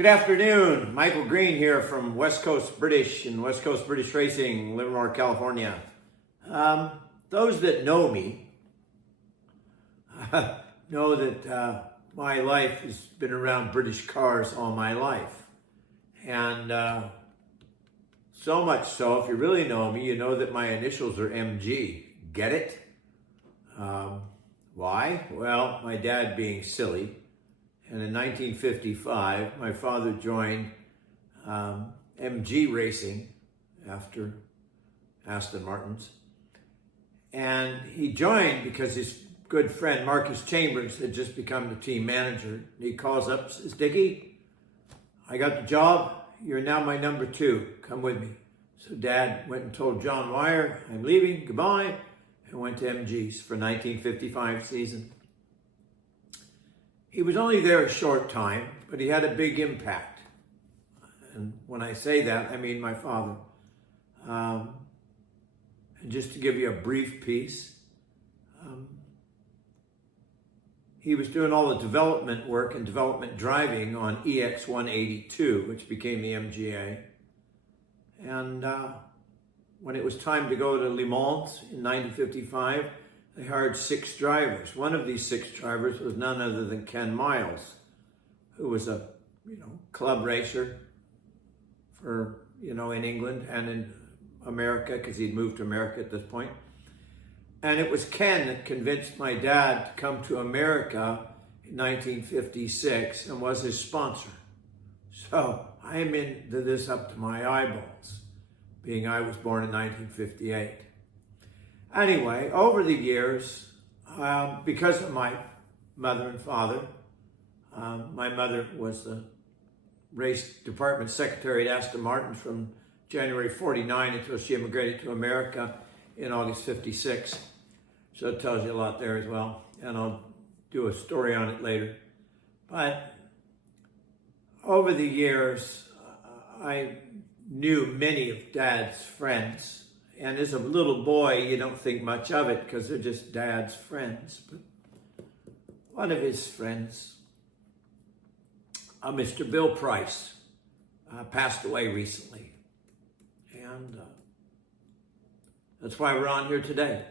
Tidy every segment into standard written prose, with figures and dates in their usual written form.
Good afternoon. Michael Green here from West Coast British and West Coast British Racing, Livermore, California. Those that know me know that my life has been around British cars all my life. And so much so, if you really know me, you know that my initials are MG. Get it? Why? Well, my dad being silly. And in 1955, my father joined MG Racing after Aston Martin's. And he joined because his good friend Marcus Chambers had just become the team manager. He calls up and says, "Dickie, I got the job. You're now my number 2. Come with me." So Dad went and told John Wyer, "I'm leaving, goodbye," and went to MG's for 1955 season. He was only there a short time, but he had a big impact. And when I say that, I mean my father. And just to give you a brief piece, he was doing all the development work and development driving on EX182, which became the MGA. And when it was time to go to Le Mans in 1955, they hired 6 drivers. One of these 6 drivers was none other than Ken Miles, who was a club racer for in England and in America, because he'd moved to America at this point. And it was Ken that convinced my dad to come to America in 1956 and was his sponsor. So I'm into this up to my eyeballs, being I was born in 1958. Anyway, over the years, because of my mother and father, my mother was the race department secretary at Aston Martin from January 49 until she immigrated to America in August 56. So it tells you a lot there as well. And I'll do a story on it later. But over the years, I knew many of Dad's friends. And as a little boy, you don't think much of it because they're just Dad's friends. But one of his friends, Mr. Bill Price, passed away recently. And that's why we're on here today.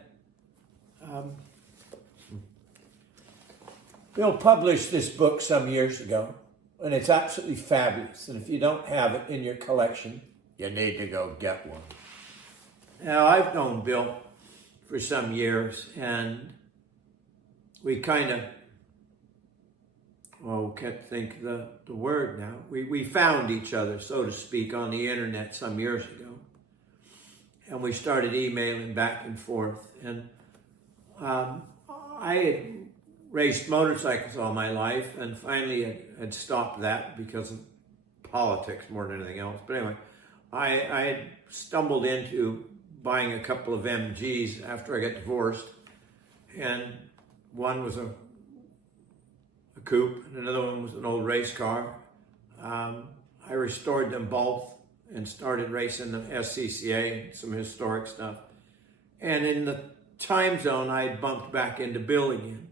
Bill published this book some years ago, and it's absolutely fabulous. And if you don't have it in your collection, you need to go get one. Now, I've known Bill for some years, and we kind of, can't think the word now. We found each other, so to speak, on the internet some years ago. And we started emailing back and forth. And I had raced motorcycles all my life, and finally had stopped that because of politics more than anything else. But anyway, I had stumbled into buying a couple of MGs after I got divorced, and one was a coupe, and another one was an old race car. I restored them both and started racing the SCCA and some historic stuff. And in the time zone, I had bumped back into Bill again.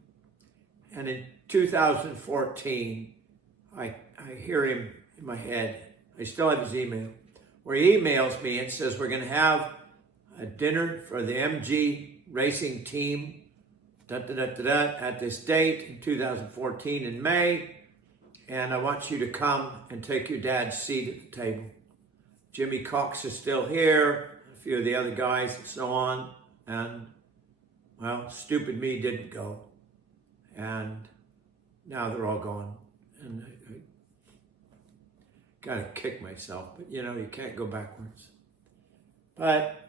And in 2014, I hear him in my head. I still have his email, where he emails me and says, "We're going to have a dinner for the MG racing team at this date in 2014 in May, and I want you to come and take your dad's seat at the table. Jimmy Cox is still here, a few of the other guys and so on." And well, stupid me didn't go, and now they're all gone. And I gotta kick myself, but you can't go backwards. But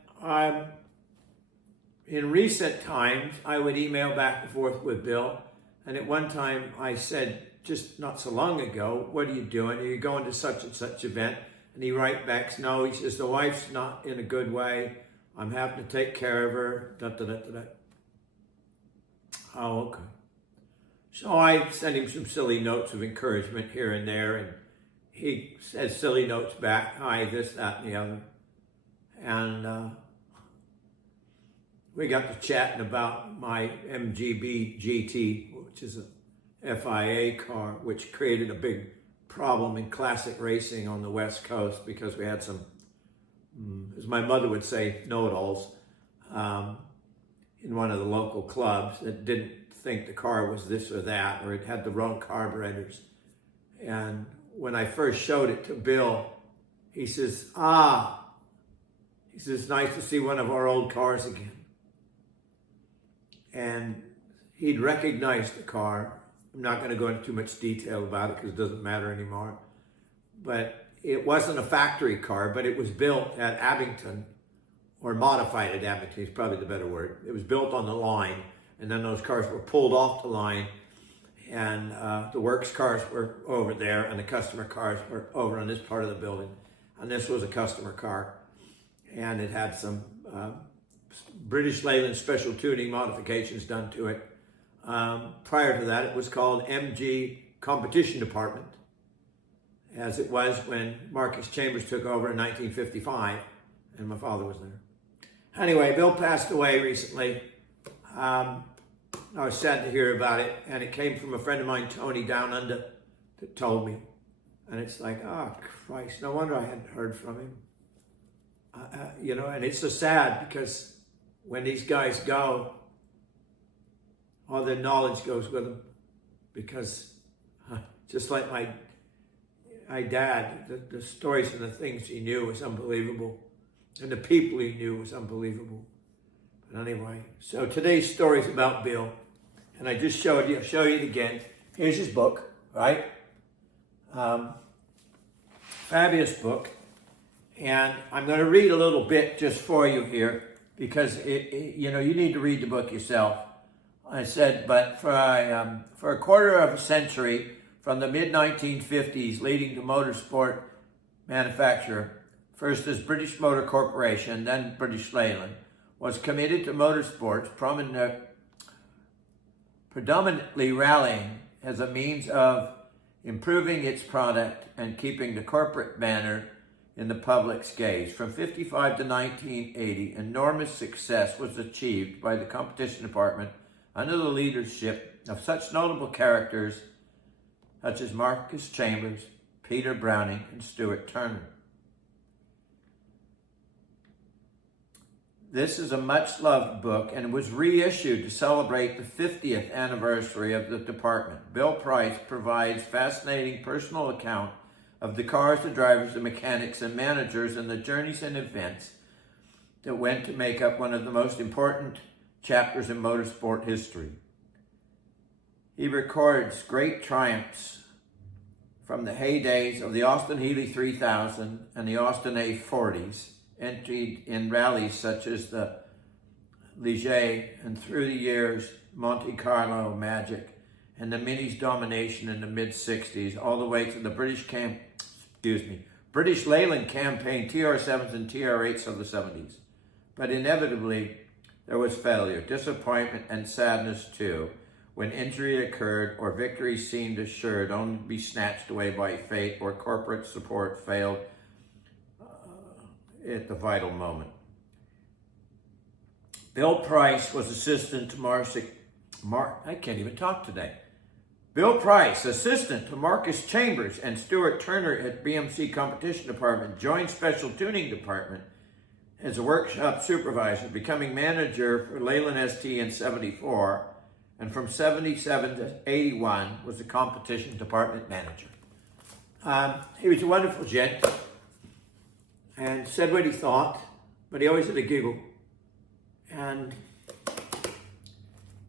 in recent times, I would email back and forth with Bill. And at one time I said, just not so long ago, "What are you doing? Are you going to such and such event?" And he writes back, "No," he says, "the wife's not in a good way. I'm having to take care of her." Oh, okay. So I sent him some silly notes of encouragement here and there. And he says silly notes back, "Hi, this, that, and the other." And we got to chatting about my MGB GT, which is a FIA car, which created a big problem in classic racing on the West Coast because we had some, as my mother would say, know-it-alls in one of the local clubs that didn't think the car was this or that, or it had the wrong carburetors. And when I first showed it to Bill, he says, he says, it's nice to see one of our old cars again. And he'd recognized the car. I'm not going to go into too much detail about it because it doesn't matter anymore. But it wasn't a factory car, but it was built at Abington, or modified at Abington is probably the better word. It was built on the line, and then those cars were pulled off the line, and the works cars were over there, and the customer cars were over on this part of the building. And this was a customer car, and it had some British Leyland special tuning modifications done to it. Prior to that, it was called MG Competition Department, as it was when Marcus Chambers took over in 1955, and my father was there. Anyway, Bill passed away recently. I was sad to hear about it, and it came from a friend of mine, Tony Down Under, that told me. And it's like, oh, Christ, no wonder I hadn't heard from him. You know, and it's so sad because when these guys go, all their knowledge goes with them. Because just like my dad, the stories and the things he knew was unbelievable. And the people he knew was unbelievable. But anyway, so today's story is about Bill. And I just showed you, I'll show you it again. Here's his book, right? Fabulous book. And I'm going to read a little bit just for you here because you know, you need to read the book yourself. I said, but for a quarter of a century, from the mid-1950s, leading to motorsport manufacturer, first as British Motor Corporation, then British Leyland, was committed to motorsports, predominantly rallying as a means of improving its product and keeping the corporate banner in the public's gaze. From 1955 to 1980, enormous success was achieved by the competition department under the leadership of such notable characters such as Marcus Chambers, Peter Browning, and Stuart Turner. This is a much-loved book and was reissued to celebrate the 50th anniversary of the department. Bill Price provides fascinating personal account of the cars, the drivers, the mechanics, and managers, and the journeys and events that went to make up one of the most important chapters in motorsport history. He records great triumphs from the heydays of the Austin Healey 3000 and the Austin A40s, entered in rallies such as the Ligier, and through the years, Monte Carlo Magic, and the Mini's domination in the mid-60s, all the way to the British Leyland campaign TR7s and TR8s of the 70s. But inevitably, there was failure, disappointment, and sadness too, when injury occurred or victory seemed assured only to be snatched away by fate or corporate support failed at the vital moment. Bill Price was assistant to Bill Price, assistant to Marcus Chambers and Stuart Turner at BMC Competition Department, joined Special Tuning Department as a workshop supervisor, becoming manager for Leyland ST in 74, and from 77 to 81 was the competition department manager. He was a wonderful gent and said what he thought, but he always had a giggle. And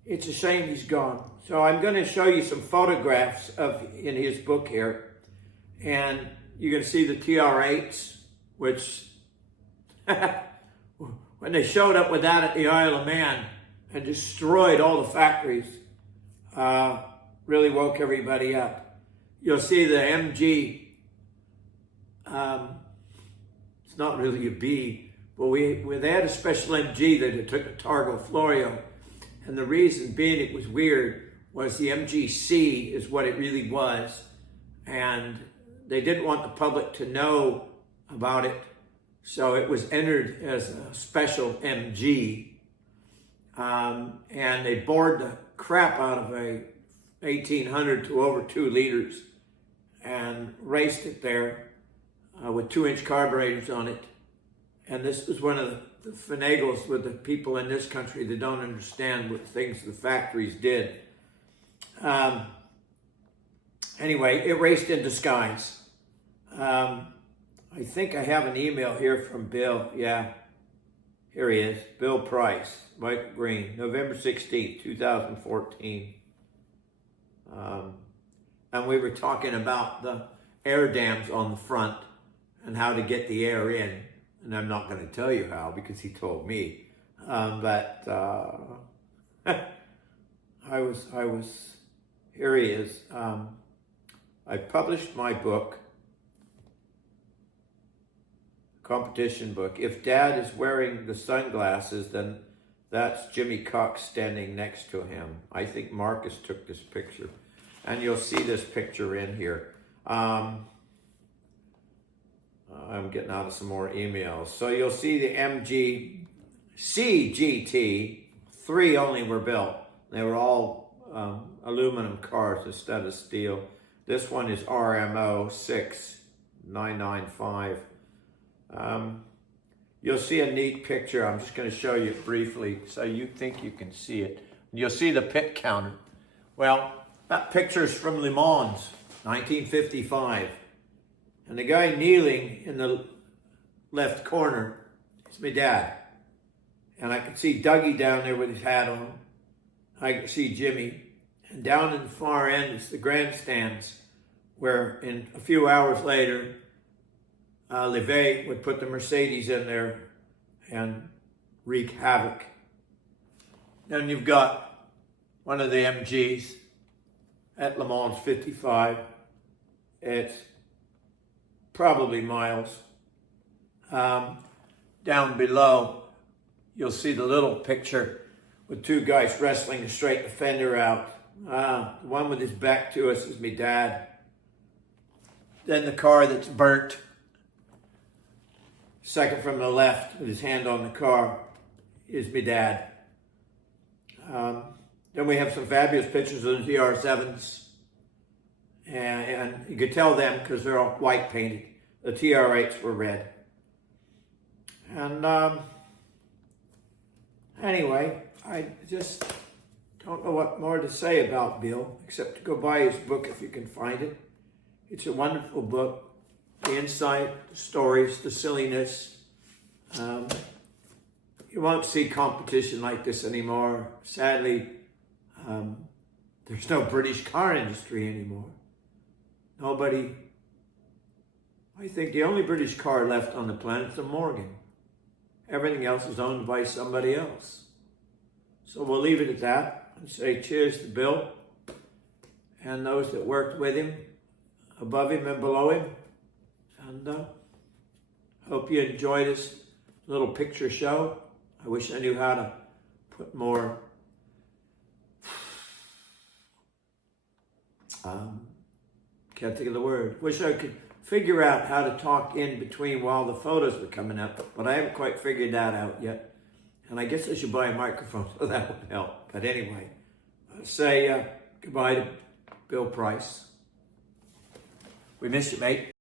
it's a shame he's gone. So I'm going to show you some photographs in his book here. And you're going to see the TR8s, which when they showed up with that at the Isle of Man and destroyed all the factories, really woke everybody up. You'll see the MG, it's not really a B, but they had a special MG that took a Targa Florio. And the reason being it was weird was the MGC is what it really was. And they didn't want the public to know about it. So it was entered as a special MG. And they bored the crap out of a 1800 to over 2 liters. and raced it there with 2-inch carburetors on it. And this was one of the finagles with the people in this country that don't understand what things the factories did. Anyway, it raced in disguise. I think I have an email here from Bill. Yeah, here he is. Bill Price, Michael Green, November 16th, 2014. And we were talking about the air dams on the front and how to get the air in. And I'm not going to tell you how because he told me. But here he is. I published my book, competition book. If Dad is wearing the sunglasses, then that's Jimmy Cox standing next to him. I think Marcus took this picture. And you'll see this picture in here. I'm getting out of some more emails. So you'll see the MG CGT, 3 only were built. They were all aluminum cars instead of steel. This one is RMO 6995. You'll see a neat picture. I'm just going to show you briefly so you think you can see it. You'll see the pit counter. Well, that picture's from Le Mans, 1955. And the guy kneeling in the left corner is my dad. And I can see Dougie down there with his hat on. I can see Jimmy. And down in the far end is the grandstands, where in a few hours later, Levay would put the Mercedes in there and wreak havoc. Then you've got one of the MGs at Le Mans 55. It's probably Miles. Down below, you'll see the little picture with 2 guys wrestling to straighten the fender out. The one with his back to us is my dad. Then the car that's burnt, second from the left with his hand on the car, is my dad. Then we have some fabulous pictures of the TR7s. And you could tell them because they're all white painted. The TR8s were red. And anyway, I just don't know what more to say about Bill, except to go buy his book if you can find it. It's a wonderful book. The insight, the stories, the silliness. You won't see competition like this anymore. Sadly, there's no British car industry anymore. Nobody. I think the only British car left on the planet is a Morgan. Everything else is owned by somebody else. So we'll leave it at that and say cheers to Bill and those that worked with him, above him and below him. And hope you enjoyed this little picture show. I wish I knew how to put more can't think of the word. Wish I could figure out how to talk in between while the photos were coming up, but I haven't quite figured that out yet. And I guess I should buy a microphone so that would help. But anyway, I'll say goodbye to Bill Price. We miss you, mate.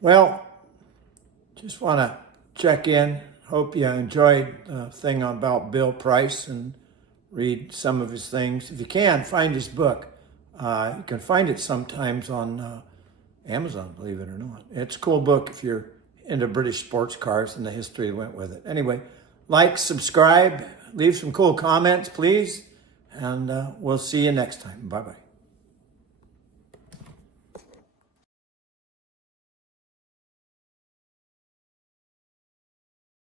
Well, just want to check in. Hope you enjoyed the thing about Bill Price and read some of his things. If you can, find his book. You can find it sometimes on Amazon, believe it or not. It's a cool book if you're into British sports cars and the history that went with it. Anyway, like, subscribe, leave some cool comments, please, and we'll see you next time. Bye-bye.